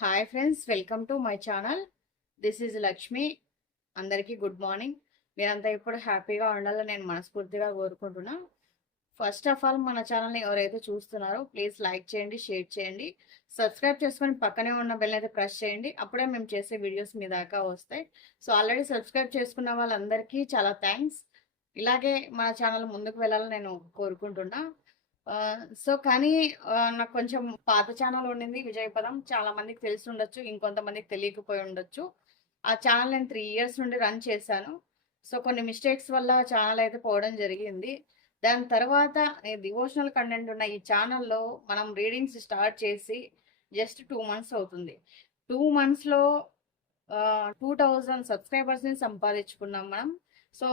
Hi friends welcome to my channel this is Lakshmi అందరికీ good morning మీరంతా ఇప్పుడు హ్యాపీగా ఉండాలని నేను మనస్ఫూర్తిగా కోరుకుంటున్నా. ఫస్ట్ ఆఫ్ ఆల్ మన ఛానల్ని ఎవరైతే చూస్తున్నారో ప్లీజ్ లైక్ చేయండి షేర్ చేయండి. సబ్స్క్రైబ్ చేసుకొని పక్కనే ఉన్న బెల్ అయితే ప్రెస్ చేయండి. అప్పుడే మేము చేసే వీడియోస్ మీ దాకా వస్తాయి. సో ఆల్రెడీ సబ్స్క్రైబ్ చేసుకున్న వాళ్ళందరికీ చాలా థ్యాంక్స్ ఇలాగే మన ఛానల్ ముందుకు వెళ్ళాలని నేను కోరుకుంటున్నా. సో కానీ నాకు కొంచెం పాత ఛానల్ ఉండింది విజయపదం చాలా మందికి తెలిసి ఉండొచ్చు ఇంకొంతమందికి తెలియకపోయి ఉండొచ్చు. ఆ ఛానల్ నేను త్రీ ఇయర్స్ నుండి రన్ చేశాను. సో కొన్ని మిస్టేక్స్ వల్ల ఛానల్ అయితే పోవడం జరిగింది. దాని తర్వాత డివోషనల్ కంటెంట్ ఉన్న ఈ ఛానల్లో మనం రీడింగ్స్ స్టార్ట్ చేసి జస్ట్ టూ మంత్స్ అవుతుంది. టూ మంత్స్లో టూ థౌజండ్ సబ్స్క్రైబర్స్ని సంపాదించుకున్నాం మనం. సో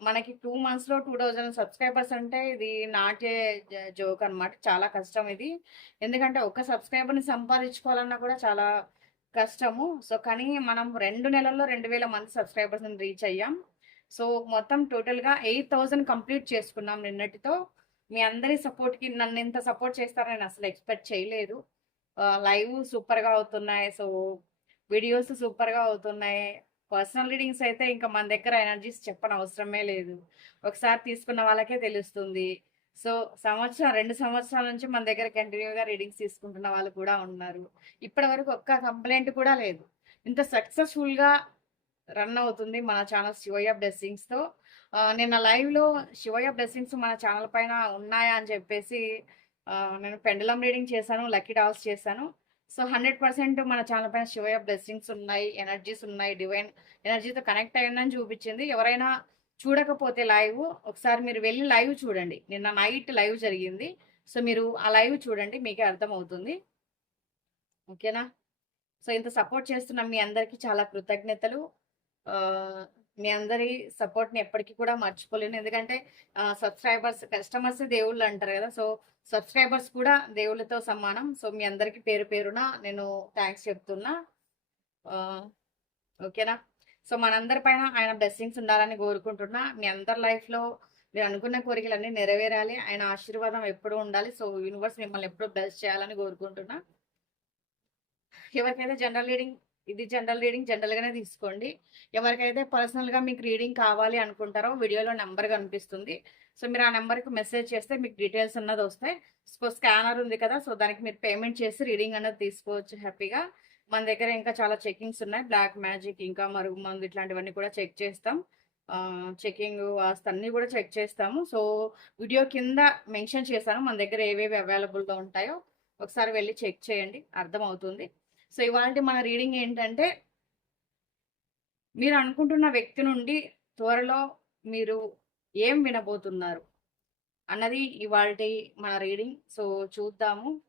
మనకి టూ మంత్స్లో టూ థౌజండ్ సబ్స్క్రైబర్స్ అంటే ఇది నాటే జోక్ అనమాట చాలా కష్టం ఇది. ఎందుకంటే ఒక సబ్స్క్రైబర్ని సంపాదించుకోవాలన్నా కూడా చాలా కష్టము. సో కానీ మనం రెండు నెలల్లో రెండు వేల మంది సబ్స్క్రైబర్స్ని రీచ్ అయ్యాం. సో మొత్తం టోటల్గా ఎయిట్ థౌజండ్ కంప్లీట్ చేసుకున్నాం నిన్నటితో. మీ అందరి సపోర్ట్కి నన్ను ఇంత సపోర్ట్ చేస్తారని నేను అసలు ఎక్స్పెక్ట్ చేయలేదు. లైవ్ సూపర్గా అవుతున్నాయి. సో వీడియోస్ సూపర్గా అవుతున్నాయి. పర్సనల్ రీడింగ్స్ అయితే ఇంకా మన దగ్గర ఎనర్జీస్ చెప్పని అవసరమే లేదు. ఒకసారి తీసుకున్న వాళ్ళకే తెలుస్తుంది. సో సంవత్సరం రెండు సంవత్సరాల నుంచి మన దగ్గర కంటిన్యూగా రీడింగ్స్ తీసుకుంటున్న వాళ్ళు కూడా ఉన్నారు. ఇప్పటి వరకు ఒక్క కంప్లైంట్ కూడా లేదు. ఇంత సక్సెస్ఫుల్గా రన్ అవుతుంది మన ఛానల్ శివయ్య బ్లెస్సింగ్స్తో. నిన్న లైవ్లో శివయ్య బ్లెస్సింగ్స్ మన ఛానల్ పైన ఉన్నాయా అని చెప్పేసి నేను పెండలం రీడింగ్ చేశాను లక్కీ డాల్స్ చేశాను. సో హండ్రెడ్ పర్సెంట్ మన ఛానల్ పైన శివయ బ్లెస్సింగ్స్ ఉన్నాయి ఎనర్జీస్ ఉన్నాయి డివైన్ ఎనర్జీతో కనెక్ట్ అయ్యిందని చూపించింది. ఎవరైనా చూడకపోతే లైవ్ ఒకసారి మీరు వెళ్ళి లైవ్ చూడండి. నిన్న నైట్ లైవ్ జరిగింది. సో మీరు ఆ లైవ్ చూడండి మీకే అర్థమవుతుంది. ఓకేనా? సో ఇంత సపోర్ట్ చేస్తున్న మీ అందరికీ చాలా కృతజ్ఞతలు. మీ అందరి సపోర్ట్ని ఎప్పటికీ కూడా మర్చిపోలేను. ఎందుకంటే సబ్స్క్రైబర్స్ కస్టమర్స్ దేవుళ్ళు అంటారు కదా. సో సబ్స్క్రైబర్స్ కూడా దేవుళ్ళతో సమానం. సో మీ అందరికీ పేరు పేరున నేను థ్యాంక్స్ చెప్తున్నా. ఓకేనా? సో మనందరి పైన ఆయన బ్లెస్సింగ్స్ ఉండాలని కోరుకుంటున్నా. మీ అందరి లైఫ్లో మీరు అనుకున్న కోరికలన్నీ నెరవేరాలి. ఆయన ఆశీర్వాదం ఎప్పుడూ ఉండాలి. సో యూనివర్స్ మిమ్మల్ని ఎప్పుడూ బ్లెస్ చేయాలని కోరుకుంటున్నా. ఎవరికైతే జనరల్ రీడింగ్ ఇది జనరల్ రీడింగ్ జనరల్గానే తీసుకోండి. ఎవరికైతే పర్సనల్గా మీకు రీడింగ్ కావాలి అనుకుంటారో వీడియోలో నెంబర్ కనిపిస్తుంది. సో మీరు ఆ నెంబర్కి మెసేజ్ చేస్తే మీకు డీటెయిల్స్ అన్నది వస్తాయి. సో స్కానర్ ఉంది కదా సో దానికి మీరు పేమెంట్ చేసి రీడింగ్ అన్నది తీసుకోవచ్చు హ్యాపీగా. మన దగ్గర ఇంకా చాలా చెకింగ్స్ ఉన్నాయి. బ్లాక్ మ్యాజిక్ ఇంకా మరుగు మందు ఇట్లాంటివన్నీ కూడా చెక్ చేస్తాం. చెకింగ్ అన్నీ కూడా చెక్ చేస్తాము. సో వీడియో కింద మెన్షన్ చేశాను. మన దగ్గర ఏవేవి అవైలబుల్గా ఉంటాయో ఒకసారి వెళ్ళి చెక్ చేయండి. అర్థమవుతుంది. సో ఇవాళ మన రీడింగ్ ఏంటంటే మీరు అనుకుంటున్న వ్యక్తి నుండి త్వరలో మీరు ఏం వినబోతున్నారు అన్నది ఇవాళ మన రీడింగ్. సో చూద్దాము.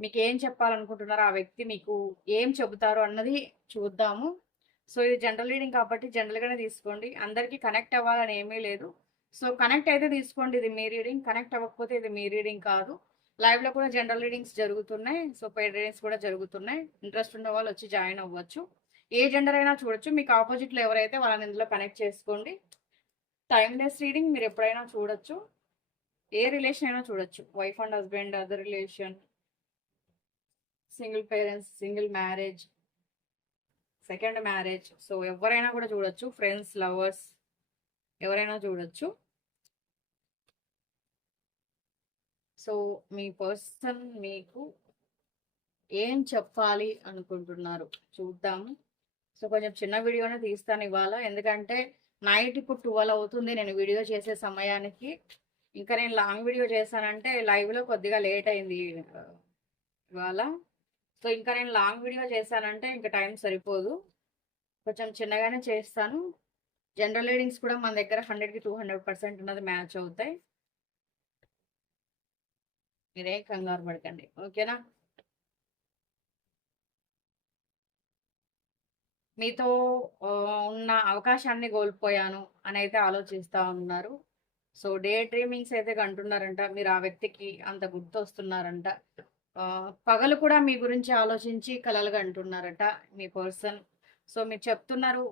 మీకు ఏం చెప్పాలనుకుంటున్నారు? ఆ వ్యక్తి మీకు ఏం చెబుతారు అన్నది చూద్దాము. సో ఇది జనరల్ రీడింగ్ కాబట్టి జనరల్గానే తీసుకోండి. అందరికీ కనెక్ట్ అవ్వాలని ఏమీ లేదు. సో కనెక్ట్ అయితే తీసుకోండి. ఇది మీ రీడింగ్. కనెక్ట్ అవ్వకపోతే ఇది మీ రీడింగ్ కాదు. లైవ్లో కూడా జనరల్ రీడింగ్స్ జరుగుతున్నాయి. సో పెయిడ్ రీడింగ్స్ కూడా జరుగుతున్నాయి. ఇంట్రెస్ట్ ఉన్న వాళ్ళు వచ్చి జాయిన్ అవ్వచ్చు. ఏ జెండర్ అయినా చూడొచ్చు. మీకు ఆపోజిట్లో ఎవరైతే వాళ్ళని ఇందులో కనెక్ట్ చేసుకోండి టైమ్లెస్ రీడింగ్ మీరు ఎప్పుడైనా చూడొచ్చు. ఏ రిలేషన్ అయినా చూడొచ్చు. Wife and husband other relation single parents single marriage second marriage so ఎవరైనా కూడా చూడొచ్చు. ఫ్రెండ్స్ లవర్స్ ఎవరైనా చూడొచ్చు. సో మీ పర్సన్ మీకు ఏం చెప్పాలి అనుకుంటున్నారు? చూద్దాము సో కొంచెం చిన్న వీడియోనే తీస్తాను ఇవాళ. ఎందుకంటే నైట్ ఇప్పుడు ట్వెల్వ్ అవుతుంది. నేను వీడియో చేసే సమయానికి. ఇంకా నేను లాంగ్ వీడియో చేశానంటే లైవ్లో కొద్దిగా లేట్ అయింది ఇవాళ. సో ఇంకా నేను లాంగ్ వీడియో చేశానంటే ఇంకా టైం సరిపోదు. కొంచెం చిన్నగానే చేస్తాను. జనరల్ రీడింగ్స్ కూడా మన దగ్గర హండ్రెడ్కి టూ హండ్రెడ్ పర్సెంట్ ఉన్నది మ్యాచ్ అవుతాయి. మీరే కంగారు పడకండి. ఓకేనా? మీతో ఉన్న అవకాశాన్ని కోల్పోయాను అని అయితే ఆలోచిస్తూ ఉన్నారు. సో డే డ్రీమింగ్స్ అయితే కంటున్నారంట. మీరు ఆ వ్యక్తికి అంత గుర్తొస్తున్నారంట. పగలు కూడా మీ గురించి ఆలోచించి కలలుగా అంటున్నారట మీ పర్సన్. సో మీరు చెప్తున్నారు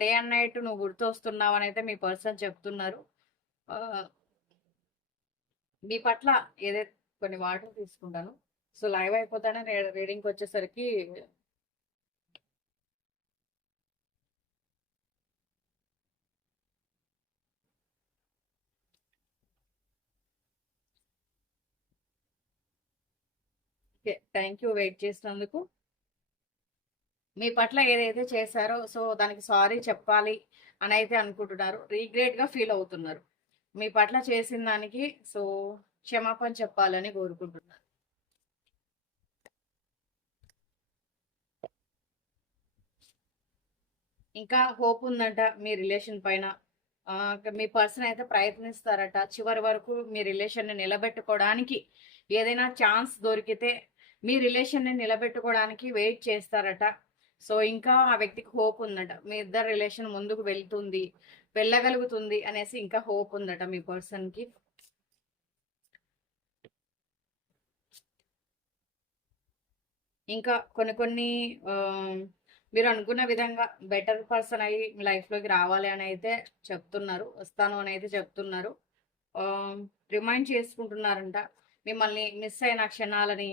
డే అండ్ నైట్ నువ్వు గుర్తొస్తున్నావు అని అయితే మీ పర్సన్ చెప్తున్నారు. మీ పట్ల ఏదైతే కొన్ని వాటర్ తీసుకుంటాను. సో లైవ్ అయిపోతానే రీడింగ్కి వచ్చేసరికి ఓకే థ్యాంక్ యూ వెయిట్ చేసినందుకు. మీ పట్ల ఏదైతే చేశారో సో దానికి సారీ చెప్పాలి అని అయితే అనుకుంటున్నారు. రీగ్రేట్గా ఫీల్ అవుతున్నారు. మీ పట్ల చేసిన దానికి సో క్షమాపణ చెప్పాలని కోరుకుంటున్నాను ఇంకా హోప్ ఉందంట మీ రిలేషన్ పైన. మీ పర్సన్ అయితే ప్రయత్నిస్తారట. చివరి వరకు మీ రిలేషన్ని నిలబెట్టుకోవడానికి ఏదైనా ఛాన్స్ దొరికితే మీ రిలేషన్ని నిలబెట్టుకోవడానికి వెయిట్ చేస్తారట. సో ఇంకా ఆ వ్యక్తికి హోప్ ఉందట. మీ ఇద్దరు రిలేషన్ ముందుకు వెళ్తుంది. వెళ్ళగలుగుతుంది అనేసి ఇంకా హోప్ ఉందట మీ పర్సన్కి. ఇంకా కొన్ని కొన్ని మీరు అనుకున్న విధంగా బెటర్ పర్సన్ అయ్యి మీ లైఫ్లోకి రావాలి అని అయితే చెప్తున్నారు వస్తాను అని అయితే చెప్తున్నారు. రిమైండ్ చేసుకుంటున్నారంట. మిమ్మల్ని మిస్ అయిన క్షణాలని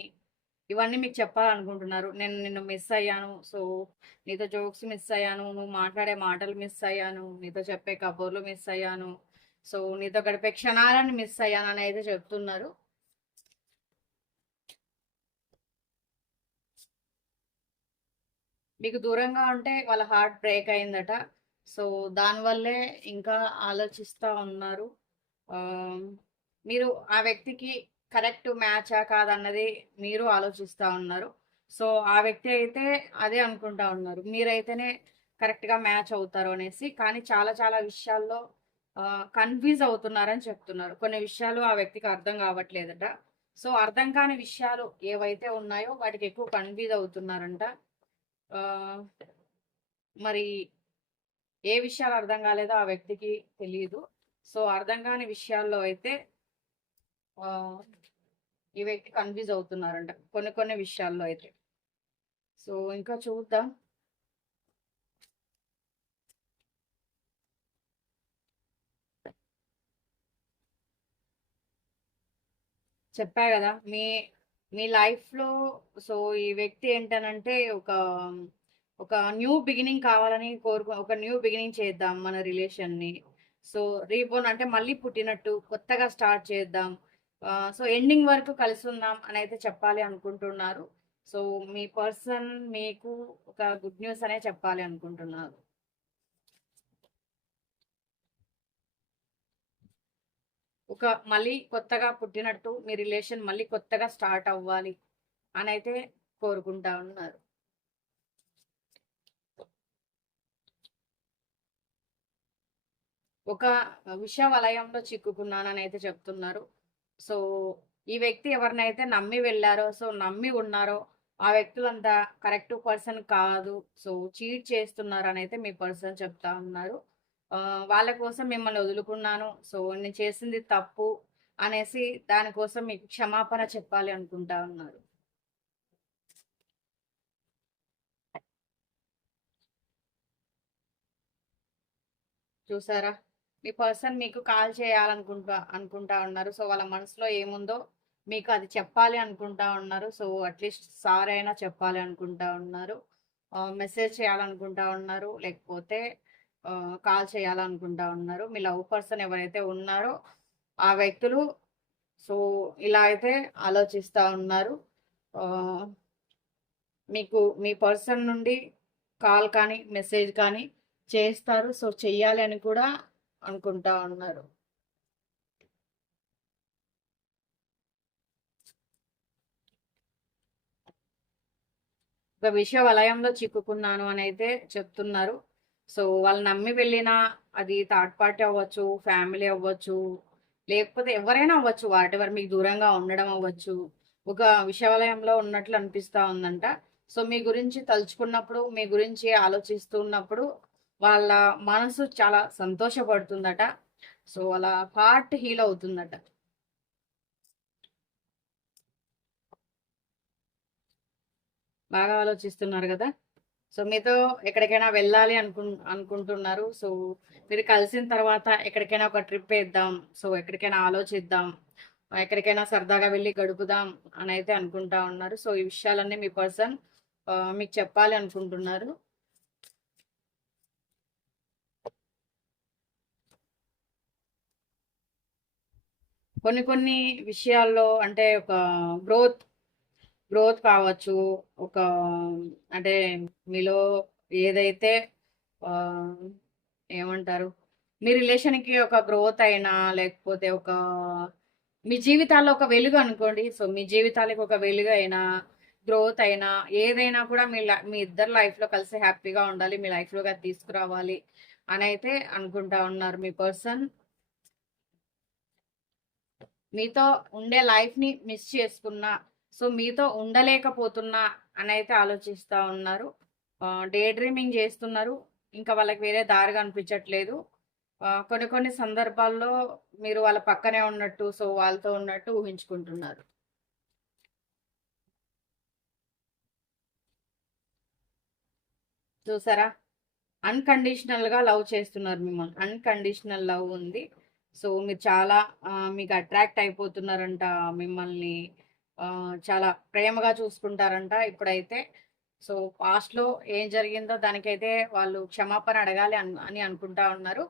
ఇవన్నీ మీకు చెప్పాలనుకుంటున్నారు. నేను నిన్ను మిస్ అయ్యాను. సో నీతో జోక్స్ మిస్ అయ్యాను. నువ్వు మాట్లాడే మాటలు మిస్ అయ్యాను. నీతో చెప్పే కబుర్లు మిస్ అయ్యాను. సో నీతో గడిపే క్షణాలను మిస్ అయ్యాను అని అయితే చెప్తున్నారు. మీకు దూరంగా ఉంటే వాళ్ళ హార్ట్ బ్రేక్ అయిందట. సో దానివల్లే ఇంకా ఆలోచిస్తూ ఉన్నారు. మీరు ఆ వ్యక్తికి కరెక్ట్ మ్యాచా కాదన్నది మీరు ఆలోచిస్తూ ఉన్నారు. సో ఆ వ్యక్తి అయితే అదే అనుకుంటా ఉన్నారు. మీరైతేనే కరెక్ట్గా మ్యాచ్ అవుతారు అనేసి కానీ చాలా చాలా విషయాల్లో కన్ఫ్యూజ్ అవుతున్నారని చెప్తున్నారు. కొన్ని విషయాలు ఆ వ్యక్తికి అర్థం కావట్లేదట. సో అర్థం కాని విషయాలు ఏవైతే ఉన్నాయో వాటికి ఎక్కువ కన్ఫ్యూజ్ అవుతున్నారంట. మరి ఏ విషయాలు అర్థం కాలేదో ఆ వ్యక్తికి తెలియదు సో అర్థం కాని విషయాల్లో అయితే ఈ వ్యక్తి కన్ఫ్యూజ్ అవుతున్నారంట కొన్ని కొన్ని విషయాల్లో అయితే. సో ఇంకా చూద్దాం. చెప్పా కదా మీ మీ లైఫ్లో సో ఈ వ్యక్తి ఏంటనంటే ఒక ఒక న్యూ బిగినింగ్ కావాలని కోరుకు ఒక న్యూ బిగినింగ్ చేద్దాం మన రిలేషన్ని. సో రీబోన్ అంటే మళ్ళీ పుట్టినట్టు కొత్తగా స్టార్ట్ చేద్దాం. సో ఎండింగ్ వరకు కలిసి ఉందాం అని అయితే చెప్పాలి అనుకుంటున్నారు. సో మీ పర్సన్ మీకు ఒక గుడ్ న్యూస్ అనే చెప్పాలి అనుకుంటున్నారు. ఒక మళ్ళీ కొత్తగా పుట్టినట్టు మీ రిలేషన్ మళ్ళీ కొత్తగా స్టార్ట్ అవ్వాలి అని అయితే కోరుకుంటా ఉన్నారు. ఒక విష వలయంలో చిక్కుకున్నానని అయితే చెప్తున్నారు. సో ఈ వ్యక్తి ఎవరినైతే నమ్మి వెళ్ళారో సో నమ్మి ఉన్నారో ఆ వ్యక్తులంతా కరెక్ట్ పర్సన్ కాదు. సో చీట్ చేస్తున్నారు అని అయితే మీ పర్సన్ చెప్తా ఉన్నారు. వాళ్ళ కోసం మిమ్మల్ని వదులుకున్నాను. సో నేను చేసింది తప్పు అనేసి దానికోసం మీకు క్షమాపణ చెప్పాలి అనుకుంటా ఉన్నారు. చూసారా? మీ పర్సన్ మీకు కాల్ చేయాలనుకుంటా అనుకుంటా ఉన్నారు. సో వాళ్ళ మనసులో ఏముందో మీకు అది చెప్పాలి అనుకుంటా ఉన్నారు. సో అట్లీస్ట్ సార్ అయినా చెప్పాలి అనుకుంటా ఉన్నారు. మెసేజ్ చేయాలనుకుంటా ఉన్నారు. లేకపోతే కాల్ చేయాలనుకుంటా ఉన్నారు. మీ లవ్ పర్సన్ ఎవరైతే ఉన్నారో ఆ వ్యక్తులు సో ఇలా అయితే ఆలోచిస్తూ ఉన్నారు. మీకు మీ పర్సన్ నుండి కాల్ కానీ మెసేజ్ కానీ చేస్తారు. సో చెయ్యాలి అని కూడా అనుకుంటా ఉన్నారు. ఒక విషయ వలయంలో చిక్కుకున్నాను అని అయితే చెప్తున్నారు. సో వాళ్ళు నమ్మి వెళ్ళిన అది థర్డ్ పార్టీ అవ్వచ్చు ఫ్యామిలీ అవ్వచ్చు లేకపోతే ఎవరైనా అవ్వచ్చు వాటెవర్ మీకు దూరంగా ఉండడం అవ్వచ్చు. ఒక విషవలయంలో ఉన్నట్లు అనిపిస్తూ ఉందంట. సో మీ గురించి తలుచుకున్నప్పుడు మీ గురించి ఆలోచిస్తున్నప్పుడు వాళ్ళ మనసు చాలా సంతోషపడుతుందట. సో వాళ్ళ హార్ట్ హీల్ అవుతుందట. బాగా ఆలోచిస్తున్నారు కదా? సో మీతో ఎక్కడికైనా వెళ్ళాలి అనుకు అనుకుంటున్నారు. సో మీరు కలిసిన తర్వాత ఎక్కడికైనా ఒక ట్రిప్ వేద్దాం. సో ఎక్కడికైనా ఆలోచిద్దాం. ఎక్కడికైనా సరదాగా వెళ్ళి గడుపుదాం అని అయితే అనుకుంటా ఉన్నారు. సో ఈ విషయాలన్నీ మీ పర్సన్ మీకు చెప్పాలి అనుకుంటున్నారు. కొన్ని కొన్ని విషయాల్లో అంటే ఒక గ్రోత్ గ్రోత్ కావచ్చు. ఒక అంటే మీలో ఏదైతే ఏమంటారు? మీ రిలేషన్కి ఒక గ్రోత్ అయినా లేకపోతే ఒక మీ జీవితాల్లో ఒక వెలుగు అనుకోండి. సో మీ జీవితాలకు ఒక వెలుగు అయినా గ్రోత్ అయినా ఏదైనా కూడా మీ మీ ఇద్దరు లైఫ్లో కలిసి హ్యాపీగా ఉండాలి. మీ లైఫ్లో అది తీసుకురావాలి. అని అయితే అనుకుంటా ఉన్నారు మీ పర్సన్ మీతో ఉండే లైఫ్ని మిస్ చేసుకున్నా సో మీతో ఉండలేకపోతున్నా అని అయితే ఆలోచిస్తూ ఉన్నారు. డే డ్రీమింగ్ చేస్తున్నారు. ఇంకా వాళ్ళకి వేరే దారి కనిపించట్లేదు. కొన్ని కొన్ని సందర్భాల్లో మీరు వాళ్ళ పక్కనే ఉన్నట్టు సో వాళ్ళతో ఉన్నట్టు ఊహించుకుంటున్నారు. చూసారా? అన్కండిషనల్గా లవ్ చేస్తున్నారు మిమ్మల్ని. అన్కండిషనల్ లవ్ ఉంది. సో మీరు చాలా మీకు అట్రాక్ట్ అయిపోతున్నారంట మిమ్మల్ని. చాలా ప్రేమగా చూసుకుంటారంట ఇప్పుడైతే. సో పాస్ట్లో ఏం జరిగిందో దానికైతే వాళ్ళు క్షమాపణ అడగాలి అని అనుకుంటా ఉన్నారు.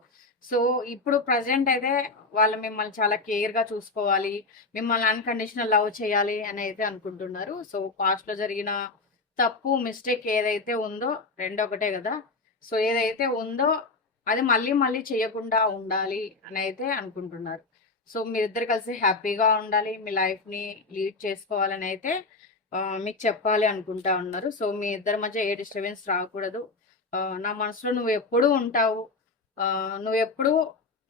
సో ఇప్పుడు ప్రజెంట్ అయితే వాళ్ళు మిమ్మల్ని చాలా కేర్గా చూసుకోవాలి మిమ్మల్ని అన్కండిషనల్ లవ్ చేయాలి అని అయితే అనుకుంటున్నారు. సో పాస్ట్లో జరిగిన తప్పు మిస్టేక్ ఏదైతే ఉందో రెండొకటే ఒకటే కదా. సో ఏదైతే ఉందో అది మళ్ళీ మళ్ళీ చేయకుండా ఉండాలి అని అయితే అనుకుంటున్నారు. సో మీరిద్దరు కలిసి హ్యాపీగా ఉండాలి మీ లైఫ్ని లీడ్ చేసుకోవాలని అయితే మీకు చెప్పాలి అనుకుంటా ఉన్నారు. సో మీ ఇద్దరి మధ్య ఏ డిస్టర్బెన్స్ రాకూడదు. నా మనసులో నువ్వు ఎప్పుడూ ఉంటావు. నువ్వు ఎప్పుడు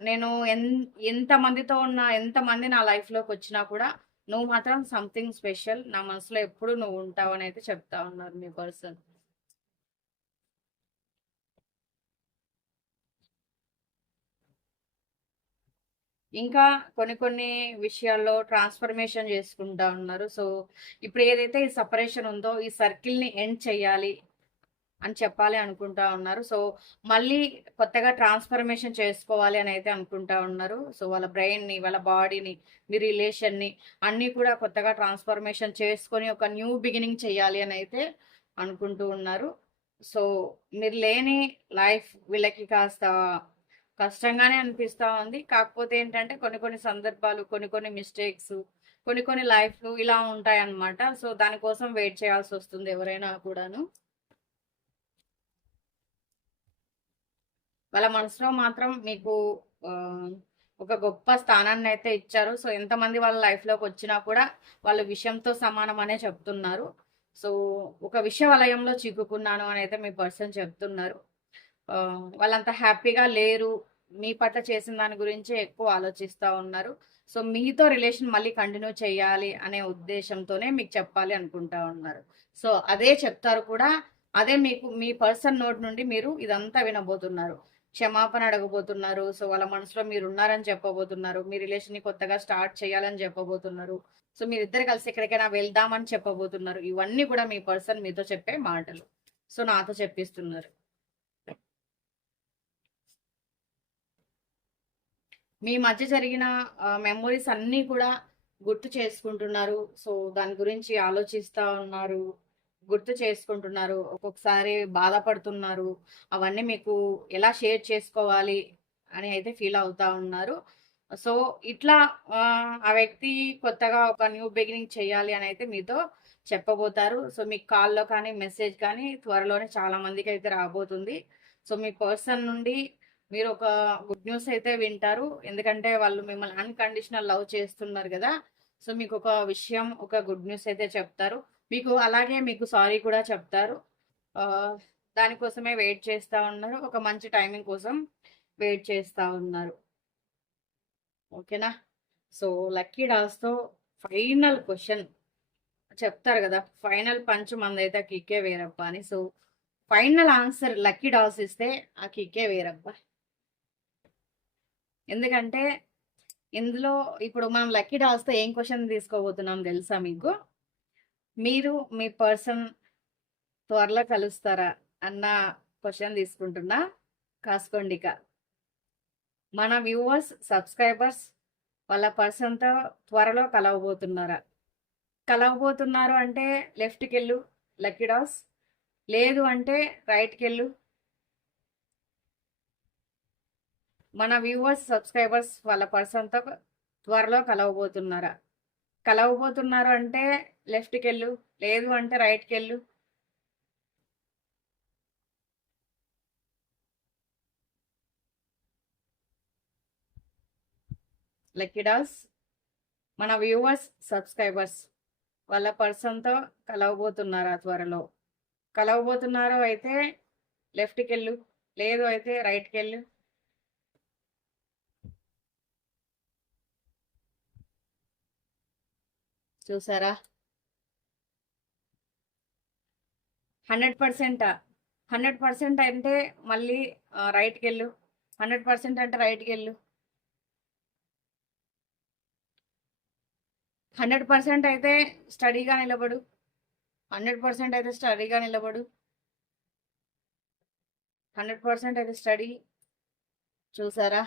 నేను ఎన్ ఎంత మందితో ఉన్నా ఎంతమంది నా లైఫ్లోకి వచ్చినా కూడా నువ్వు మాత్రం సంథింగ్ స్పెషల్ నా మనసులో ఎప్పుడు నువ్వు ఉంటావు అని అయితే చెప్తా ఉన్నారు మీ పర్సన్. ఇంకా కొన్ని కొన్ని విషయాల్లో ట్రాన్స్ఫర్మేషన్ చేసుకుంటా ఉన్నారు. సో ఇప్పుడు ఏదైతే ఈ సపరేషన్ ఉందో ఈ సర్కిల్ని ఎండ్ చేయాలి అని చెప్పాలి అనుకుంటా ఉన్నారు. సో మళ్ళీ కొత్తగా ట్రాన్స్ఫర్మేషన్ చేసుకోవాలి అని అయితే అనుకుంటా ఉన్నారు. సో వాళ్ళ బ్రెయిన్ని వాళ్ళ బాడీని మీ రిలేషన్ని అన్నీ కూడా కొత్తగా ట్రాన్స్ఫర్మేషన్ చేసుకొని ఒక న్యూ బిగినింగ్ చేయాలి అని అయితే అనుకుంటూ ఉన్నారు. సో మీరు లేని లైఫ్ వీళ్ళకి కాస్త కష్టంగానే అనిపిస్తా ఉంది. కాకపోతే ఏంటంటే కొన్ని కొన్ని సందర్భాలు కొన్ని కొన్ని మిస్టేక్స్ కొన్ని కొన్ని లైఫ్లు ఇలా ఉంటాయి అన్నమాట సో దానికోసం వెయిట్ చేయాల్సి వస్తుంది ఎవరైనా కూడాను. వాళ్ళ మనసులో మాత్రం మీకు ఒక గొప్ప స్థానాన్ని అయితే ఇచ్చారు. సో ఎంతమంది వాళ్ళ లైఫ్లోకి వచ్చినా కూడా వాళ్ళ విషయంతో సమానం అనే చెప్తున్నారు. సో ఒక విషయ వలయంలో చిక్కుకున్నాను అని అయితే మీ పర్సన్ చెప్తున్నారు. వాళ్ళంత హ్యాపీగా లేరు. మీ పట్ల చేసిన దాని గురించి ఎక్కువ ఆలోచిస్తూ ఉన్నారు. సో మీతో రిలేషన్ మళ్ళీ కంటిన్యూ చేయాలి అనే ఉద్దేశంతోనే మీకు చెప్పాలి అనుకుంటా ఉన్నారు. సో అదే చెప్తారు కూడా అదే మీకు మీ పర్సన్ నోట్ నుండి మీరు ఇదంతా వినబోతున్నారు. క్షమాపణ అడగబోతున్నారు. సో వాళ్ళ మనసులో మీరు ఉన్నారని చెప్పబోతున్నారు. మీ రిలేషన్ని కొత్తగా స్టార్ట్ చేయాలని చెప్పబోతున్నారు. సో మీరిద్దరు కలిసి ఎక్కడికైనా వెళ్దామని చెప్పబోతున్నారు. ఇవన్నీ కూడా మీ పర్సన్ మీతో చెప్పే మాటలు. సో నాతో చెప్పిస్తున్నారు. మీ మధ్య జరిగిన మెమొరీస్ అన్నీ కూడా గుర్తు చేసుకుంటున్నారు. సో దాని గురించి ఆలోచిస్తూ ఉన్నారు గుర్తు చేసుకుంటున్నారు ఒక్కొక్కసారి బాధపడుతున్నారు. అవన్నీ మీకు ఎలా షేర్ చేసుకోవాలి అని అయితే ఫీల్ అవుతా ఉన్నారు. సో ఇట్లా ఆ, ఆ వ్యక్తి కొత్తగా ఒక న్యూ బిగినింగ్ చేయాలి అని అయితే మీతో చెప్పబోతారు. సో మీ కాల్లో కానీ మెసేజ్ కానీ త్వరలోనే చాలా మందికి అయితే రాబోతుంది. సో మీ పర్సన్ నుండి మీరు ఒక గుడ్ న్యూస్ అయితే వింటారు. ఎందుకంటే వాళ్ళు మిమ్మల్ని అన్కండిషనల్ లవ్ చేస్తున్నారు కదా. సో మీకు ఒక విషయం ఒక గుడ్ న్యూస్ అయితే చెప్తారు. మీకు అలాగే మీకు సారీ కూడా చెప్తారు. దానికోసమే వెయిట్ చేస్తూ ఉన్నారు. ఒక మంచి టైమింగ్ కోసం వెయిట్ చేస్తూ ఉన్నారు. ఓకేనా సో లక్కీ డాల్స్తో ఫైనల్ క్వశ్చన్ చెప్తారు కదా ఫైనల్ పంచ్ మందైతే కిక్కే వేరప్ప అని. So final answer lucky dolls ఇస్తే ఆ కిక్కే వేరప్ప ఎందుకంటే ఇందులో ఇప్పుడు మనం లక్కీ డాల్స్తో ఏం క్వశ్చన్ తీసుకోబోతున్నాం తెలుసా మీకు? మీరు మీ పర్సన్ త్వరలో కలుస్తారా అన్న క్వశ్చన్ తీసుకుంటున్నా. కాసుకోండి మన వ్యూవర్స్ సబ్స్క్రైబర్స్ వాళ్ళ పర్సన్తో త్వరలో కలవబోతున్నారా? కలవబోతున్నారు అంటే లెఫ్ట్కి వెళ్ళు లక్కీ డాల్స్ లేదు అంటే రైట్కి వెళ్ళు మన వ్యూవర్స్ సబ్స్క్రైబర్స్ వాళ్ళ పర్సన్తో త్వరలో కలవబోతున్నారా? కలవబోతున్నారు అంటే లెఫ్ట్కి వెళ్ళు లేదు అంటే రైట్కి వెళ్ళు లక్కీ మన వ్యూవర్స్ సబ్స్క్రైబర్స్ వాళ్ళ పర్సన్తో కలవబోతున్నారా త్వరలో? కలవబోతున్నారో అయితే లెఫ్ట్కి వెళ్ళు లేదు అయితే రైట్కి వెళ్ళు చూసారా? హండ్రెడ్ పర్సెంట్ హండ్రెడ్ పర్సెంట్ అంటే మళ్ళీ రైట్కి వెళ్ళు హండ్రెడ్ పర్సెంట్ అంటే రైట్కి వెళ్ళు హండ్రెడ్ పర్సెంట్ అయితే స్టడీగా నిలబడు. హండ్రెడ్ పర్సెంట్ అయితే స్టడీగా నిలబడు. హండ్రెడ్ పర్సెంట్ అయితే స్టడీ. చూసారా?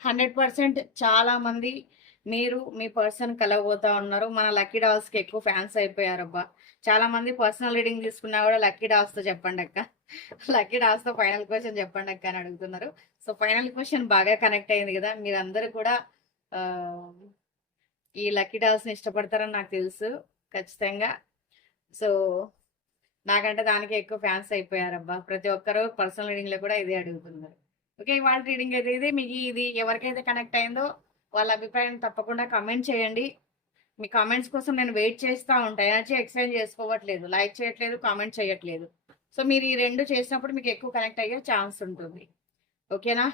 హండ్రెడ్ పర్సెంట్ చాలామంది మీరు మీ పర్సన్ కలవబోతా ఉన్నారు. మన లక్కీ డాల్స్కి ఎక్కువ ఫ్యాన్స్ అయిపోయారు అబ్బా చాలా మంది పర్సనల్ రీడింగ్ తీసుకున్నా కూడా లక్కీ డాల్స్తో చెప్పండి అక్క. లక్కీ డాల్స్తో ఫైనల్ క్వశ్చన్ చెప్పండి అక్క అని అడుగుతున్నారు. సో ఫైనల్ క్వశ్చన్ బాగా కనెక్ట్ అయింది కదా. మీరందరూ కూడా ఈ లక్కీ డాల్స్ని ఇష్టపడతారని నాకు తెలుసు ఖచ్చితంగా. సో నాకంటే దానికి ఎక్కువ ఫ్యాన్స్ అయిపోయారబ్బా. ప్రతి ఒక్కరు పర్సనల్ రీడింగ్లో కూడా ఇదే అడుగుతున్నారు. ఓకే వాళ్ళ రీడింగ్ అయితే ఇది. మీకు ఇది ఎవరికైతే కనెక్ట్ అయిందో వాళ్ళ అభిప్రాయం తప్పకుండా కమెంట్ చేయండి. మీ కామెంట్స్ కోసం నేను వెయిట్ చేస్తూ ఉంటాను ఎనర్జీ ఎక్స్చేంజ్ చేసుకోవట్లేదు. లైక్ చేయట్లేదు కామెంట్ చేయట్లేదు. సో మీరు ఈ రెండు చేసినప్పుడు మీకు ఎక్కువ కనెక్ట్ అయ్యే ఛాన్స్ ఉంటుంది. ఓకేనా?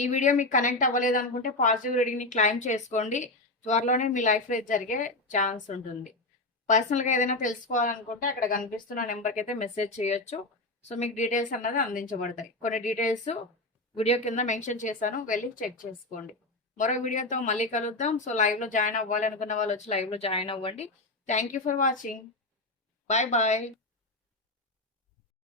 ఈ వీడియో మీకు కనెక్ట్ అవ్వలేదు అనుకుంటే పాజిటివ్ రీడింగ్ని క్లైమ్ చేసుకోండి. త్వరలోనే మీ లైఫ్లో జరిగే ఛాన్స్ ఉంటుంది. పర్సనల్గా ఏదైనా తెలుసుకోవాలనుకుంటే అక్కడ కనిపిస్తున్న నెంబర్కి అయితే మెసేజ్ చేయొచ్చు. సో మీకు డీటెయిల్స్ అన్నది అందించబడతాయి. కొన్ని డీటెయిల్స్ వీడియో కింద మెన్షన్ చేశాను వెళ్ళి చెక్ చేసుకోండి. మరో వీడియోతో మళ్ళీ కలుద్దాం. సో లైవ్లో జాయిన్ అవ్వాలి అనుకున్న వాళ్ళు వచ్చి లైవ్లో జాయిన్ అవ్వండి. Thank you for watching bye bye